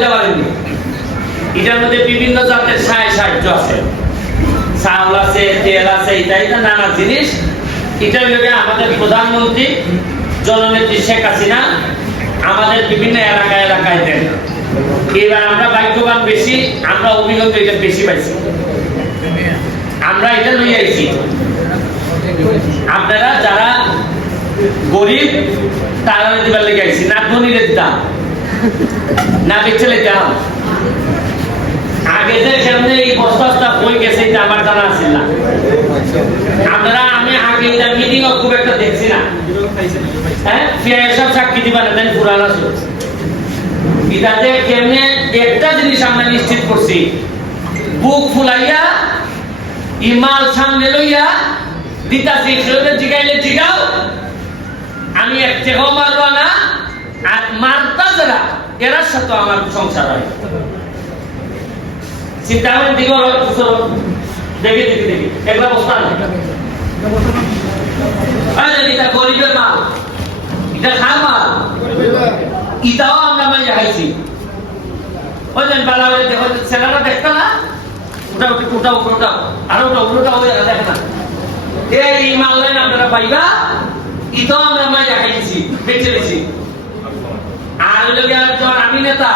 হইতে পারেনি। এটার মধ্যে বিভিন্ন জাতের সাহায্য আছে, চাউল আছে, তেল আছে, এটা নানা জিনিস। এটার লগে আমাদের প্রধানমন্ত্রী জননেত্রী শেখ হাসিনা আমাদের বিভিন্ন এলাকায় দেন। এবার আমরা ভাগ্যবান বেশি, আমরা অভিজ্ঞতা এটা বেশি পাইছি, আমরা এটা লই আইছি। আপনারা যারা গরিব তারা দিবার লেগে আইছি, না ধনীদের দাম না বেচলে দাম। আগে যে সামনে এই বস্তা বই গেছে এটা আমার জানা আছে না। আপনারা আমি আগে এটা মিটিং খুব একটা দেখছি না। হ্যাঁ, সব সাক্ষী দিবা না, তাই পুরানা এটাতে কেমনে একটা জিনিস আমরা নিশ্চিত করছি, বুক ফুলাইয়া ইমাল সামনে লইয়া দিতাছি, সেটা জিগাইলে জিগাও, আমি এক টাকাও মারবো না, আর মারতা যারা এরার সাথে আমার সংসার হয়। চিন্তা করেন দিকে দেখি একলা বস্তা না, এটা গরিবের মাল, এটা খার মাল, ইটাও আমরা মাই দেখাইছি। ওই যে বালা দেখো ছেলেরা দেখতো না, ওটা আর ওটা দেখ না, এই মাল লাইন আপনারা পাইবা, ইটাও আমরা মাই দেখাইছি, বেঁচে দিছি। আর আমি নেতা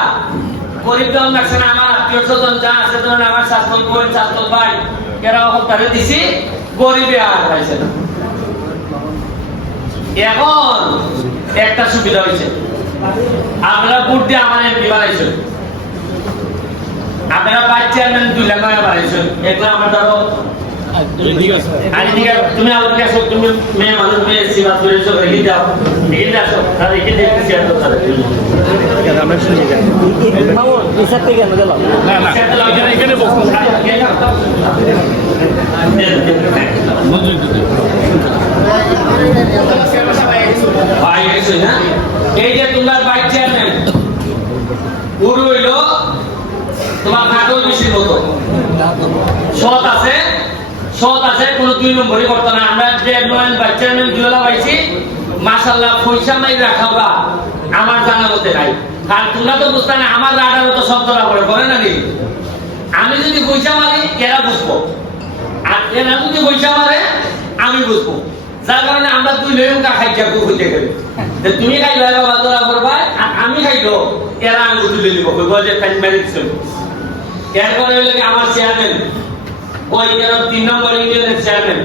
গরিব দল লাগছে না, আমার আত্মীয় স্বজন যা আছে, ধরেন আমার শাসন বোন শাসন ভাই এরা তাদের দিছি, গরিবে আর পাইছে না। এখন একটা সুবিধা হয়েছে, আপনারা ভোট দিয়ে আমার এমপি বানাইছেন, আপনারা ভাইস চেয়ারম্যান 2 লাখ টাকা বানাইছেন, এগুলো আমার ধরো তুমি আমাকে আসো, তুমি মেয়ে মানুষ মেয়ে সেবা করে রেখে দাও, এখানে আসো, তারা এখানে দেখতে শেয়ার করতে আমরা শুনি এই যে তোমার ভাইস চেয়ারম্যান পুরো হইল তোমার কাগজ বেশির মতো সৎ আছে, কোন 2 নম্বরই করতো না। আমরা যে ভাইস চেয়ারম্যান দুলা পাইছি, মাশাআল্লাহ পয়সা মাই রাখাবা আমার জানা মতে নাই। কারণ তোমরা তো বুঝতে না, আমার রাডারও তো সব ধরা করে না নি। আমি যদি পয়সা মারি এরা বুঝবো, আর এরা যদি পয়সা মারে আমি বুঝবো। যার কারণে আমরা 2 লেউকা খাইয়া হইতে গেল, তুমি খাইলো এরা ধরা করবা, আর আমি খাইলো এরা আঙ্গুল তুলে নিব, যে ফাইন মেরে দিচ্ছ। এরপরে হইল আমার চেয়ারম্যান, ওই 3 নম্বর ইউনিয়নের চেয়ারম্যান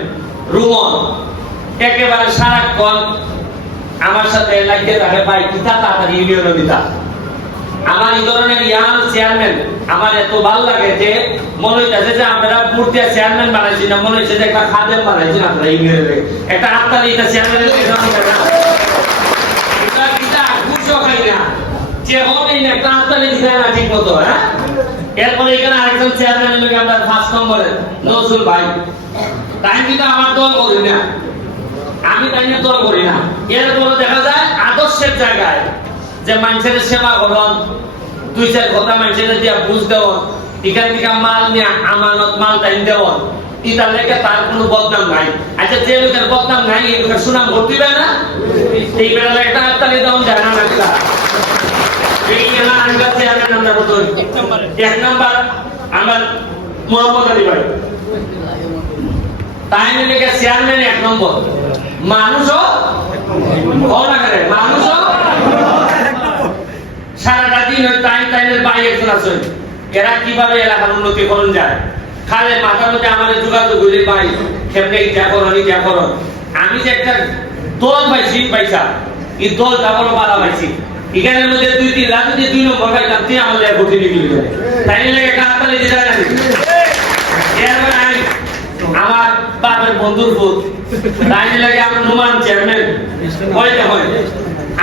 রুমন, একেবারে সারাক্ষণ আমার সাথে লাগিয়ে থাকে, ভাই কিতা তাড়াতাড়ি ইউনিয়নে দিতা। আমার এই ধরনের ইয়াং চেয়ারম্যান আমার এত ভালো লাগে যে মনে হইতেছে যে আপনারা পূর্তিয়া চেয়ারম্যান বানাইছি না, মনে হচ্ছে যে একটা খাদেম বানাইছেন আপনারা ইউনিয়নে। একটা আত্মারি এটা চেয়ারম্যানের একটা আত্মারি দিতে না ঠিক মতো। হ্যাঁ, এরপরে এখানে আরেকজন চেয়ারম্যানের লোক আমরা 5 নম্বরে নজরুল ভাই, তাই কিন্তু আমার দল করি না, আমি তাই নিয়ে দল করি না। এরপরে দেখা যায় আদর্শের জায়গায় যে মানুষের সেবা করন, 2-4 কথা মানুষের দিয়া বুঝ দেওয়া, এখান থেকে মাল নিয়ে আমানত মাল টাইম দেওয়া, এটার লেগে তার কোনো বদনাম নাই। আচ্ছা, যে লোকের বদনাম নাই এই লোকের সুনাম ভর্তি হবে না, এই বেলা একটা আত্মালি দেওয়া যায় না। এক নম্বর আমার মোহাম্মদ আলী ভাই, তাই নিলে চেয়ারম্যান 1 নম্বর। মানুষও সারাটা দিন টাইমের বাই একজন আছে, এরা কিভাবে এলাকার উন্নতি করুন যায়, খালে মাথার মধ্যে আমাদের যোগাযোগ হইলে পাই সেমনি ইটা করো। আমি যে একটা দল পাইছি পয়সা, এই দলটা বড় বাধা পাইছি। এখানের মধ্যে 2-3 লাখ যদি 2 নম্বর পাইতাম, তুই আমার লেগে ভর্তি নিয়ে গেলি, তাই লেগে কাজপালে দিতে না। আমার বাপের বন্ধুর বোধ, তাই লেগে আমার নুমান চেয়ারম্যান কয়টা হয়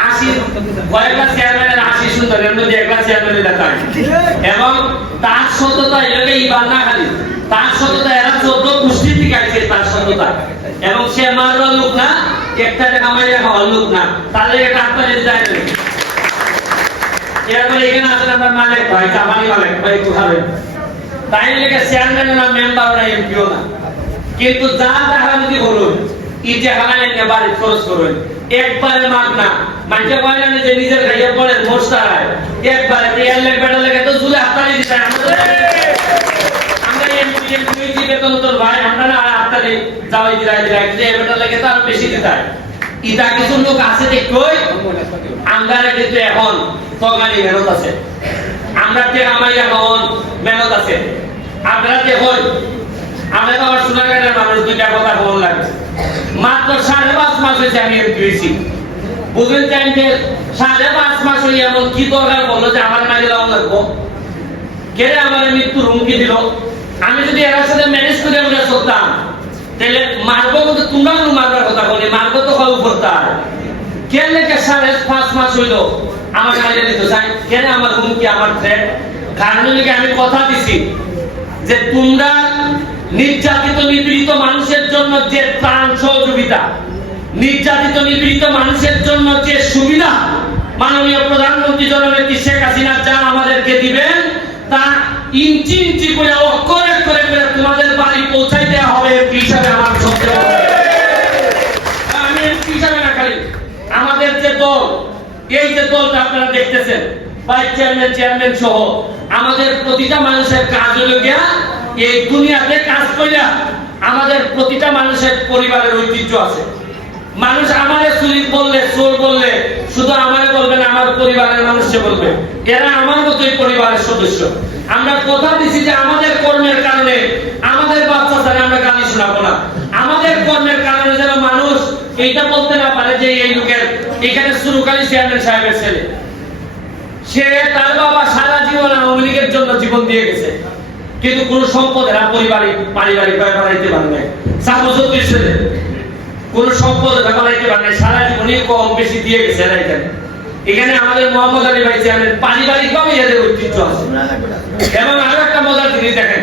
80, কয়েকটা চেয়ারম্যানের 80 সুন্দর, এর মধ্যে একটা চেয়ারম্যানের দেখা, এবং তার সততা এলাকা ইবার না খালি তার সততা এরা 14 গোষ্ঠী থেকে আইছে তার সততা, এবং সে মারবার লোক না, একটা টাকা মারিয়া খাওয়ার লোক না, তাদের একটা আত্মারে যায় না। এরপরে এখানে আছেন আপনার মালিক ভাই, জামানি মালিক ভাই, কোথায় তাই লেগে চেয়ারম্যানের না, মেম্বার না, এমপিও না, কিন্তু যা টাকা যদি বলুন ইটে হালায় নিয়ে বাড়ি খরচ করুন, একবারে মাগ না। মানুষে বলে না যে নিজের খাইয়ে পড়েন মোস্তারায়, একবারে এর লেগ বেটা লেগে তো জুলে হাততালি দিতে আমরা এমপি বেতন তোর ভাই আমরা না হাততালি যাওয়াই দিলাই কিন্তু এর বেটা লেগে তো আরো বেশি দিতে হয় ইটা কিছু লোক আছে দেখই আমরা কিন্তু এখন তগানি মেহনত আছে আমরা যে আমার এখন মেহনত আছে আপনারা দেখুন আমরা তো আমার সোনারগাঁয়ের মানুষ দুইটা কথা বলুন লাগে মাত্র 5.5 মাস হয়েছে আমি এমপি হয়েছি বুঝলেন টাইম যে 5.5 মাস হয়ে এমন কি দরকার বললো যে আমার মাঝে লাগানো লাগবো কে আমার মৃত্যুর হুমকি দিল আমি যদি এর সাথে ম্যানেজ করে আমরা চলতাম তাহলে মারবো কিন্তু তোমরা কোনো মারবার কথা বলি মারবো তো খাও করতাম কেন লেগে 5.5 মাস হইলো আমার মাঝে দিত চাই কেন আমার হুমকি আমার থ্রেট কারণ আমি কথা দিছি যে তোমরা নির্যাতিত নিপীড়িত মানুষের জন্য যে ত্রাণ সহযোগিতা নির্যাতিত নিপীড়িত মানুষের জন্য যে সুবিধা মাননীয় প্রধানমন্ত্রী জননেত্রী শেখ হাসিনা যা আমাদেরকে দিবেন তা ইঞ্চি ইঞ্চি করে অক্ষরে করে তোমাদের বাড়ি পৌঁছাই দেওয়া হবে এমপি হিসাবে আমার সত্যি আমি এমপি হিসাবে না খালি আমাদের যে দল এই যে দলটা আপনারা দেখতেছেন ভাইস চেয়ারম্যান সহ আমাদের প্রতিটা মানুষের কাজ হলো গিয়া এই দুনিয়াতে কাজ কইরা আমাদের প্রতিটা মানুষের পরিবারের ঐতিহ্য আছে মানুষ আমারে চুরি বললে চোর বললে শুধু আমারে বলবে না আমার পরিবারের মানুষকে বলবে এরা আমার মতোই পরিবারের সদস্য আমরা কথা দিছি যে আমাদের কর্মের কারণে আমাদের বাচ্চাদের আমরা গালি শোনাবো না আমাদের কর্মের কারণে যেন মানুষ এইটা বলতে না পারে যে এই লোকের এখানে সুরকারী চেয়ারম্যান সাহেবের ছেলে সে তার বাবা সারা জীবন আওয়ামী লীগের জন্য জীবন দিয়ে গেছে কিন্তু কোন সম্পদ এরা পারিবারিক বানাইতে পারে নাই সাবুজুদ্দিন ছেলে কোন সম্পদ বানাইতে পারে নাই সারা জীবনই কম বেশি দিয়ে গেছে এরা এখানে আমাদের মোহাম্মদ আলী ভাই চেয়ারম্যান পারিবারিক ভাবে এদের ঐতিহ্য আছে এবং আরো একটা মজার জিনিস দেখেন